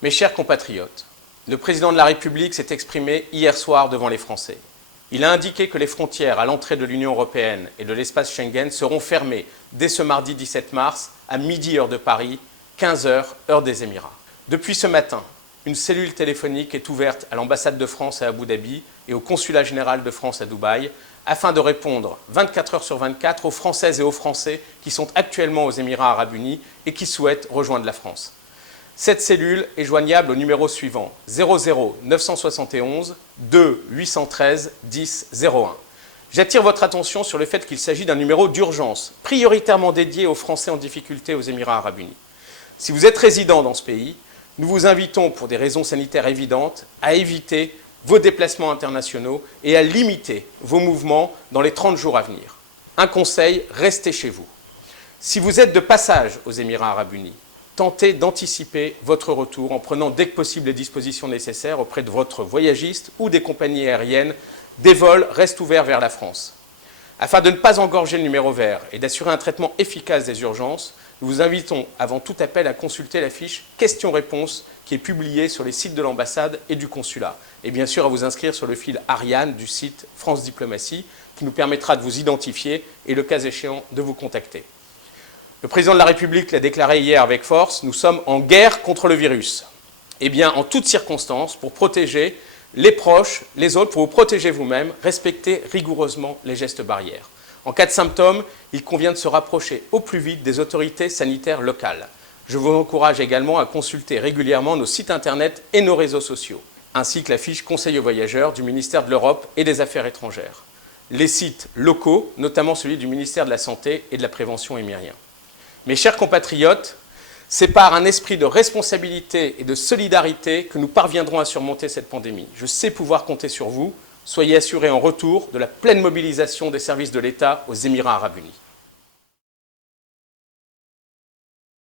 Mes chers compatriotes, le président de la République s'est exprimé hier soir devant les Français. Il a indiqué que les frontières à l'entrée de l'Union européenne et de l'espace Schengen seront fermées dès ce mardi 17 mars à midi heure de Paris, 15 h heure des Émirats. Depuis ce matin, une cellule téléphonique est ouverte à l'ambassade de France à Abu Dhabi et au consulat général de France à Dubaï afin de répondre 24 heures sur 24 aux Françaises et aux Français qui sont actuellement aux Émirats arabes unis et qui souhaitent rejoindre la France. Cette cellule est joignable au numéro suivant 00 971 2 813 10 01. J'attire votre attention sur le fait qu'il s'agit d'un numéro d'urgence, prioritairement dédié aux Français en difficulté aux Émirats arabes unis. Si vous êtes résident dans ce pays, nous vous invitons, pour des raisons sanitaires évidentes, à éviter vos déplacements internationaux et à limiter vos mouvements dans les 30 jours à venir. Un conseil, restez chez vous. Si vous êtes de passage aux Émirats arabes unis, tentez d'anticiper votre retour en prenant dès que possible les dispositions nécessaires auprès de votre voyagiste ou des compagnies aériennes. Des vols restent ouverts vers la France. Afin de ne pas engorger le numéro vert et d'assurer un traitement efficace des urgences, nous vous invitons avant tout appel à consulter la fiche questions-réponses qui est publiée sur les sites de l'ambassade et du consulat. Et bien sûr à vous inscrire sur le fil Ariane du site France Diplomatie qui nous permettra de vous identifier et le cas échéant de vous contacter. Le président de la République l'a déclaré hier avec force, nous sommes en guerre contre le virus. Eh bien, en toutes circonstances, pour protéger les proches, les autres, pour vous protéger vous-même, respectez rigoureusement les gestes barrières. En cas de symptômes, il convient de se rapprocher au plus vite des autorités sanitaires locales. Je vous encourage également à consulter régulièrement nos sites internet et nos réseaux sociaux, ainsi que la fiche Conseil aux voyageurs du ministère de l'Europe et des Affaires étrangères. Les sites locaux, notamment celui du ministère de la Santé et de la Prévention émirien. Mes chers compatriotes, c'est par un esprit de responsabilité et de solidarité que nous parviendrons à surmonter cette pandémie. Je sais pouvoir compter sur vous. Soyez assurés en retour de la pleine mobilisation des services de l'État aux Émirats arabes unis.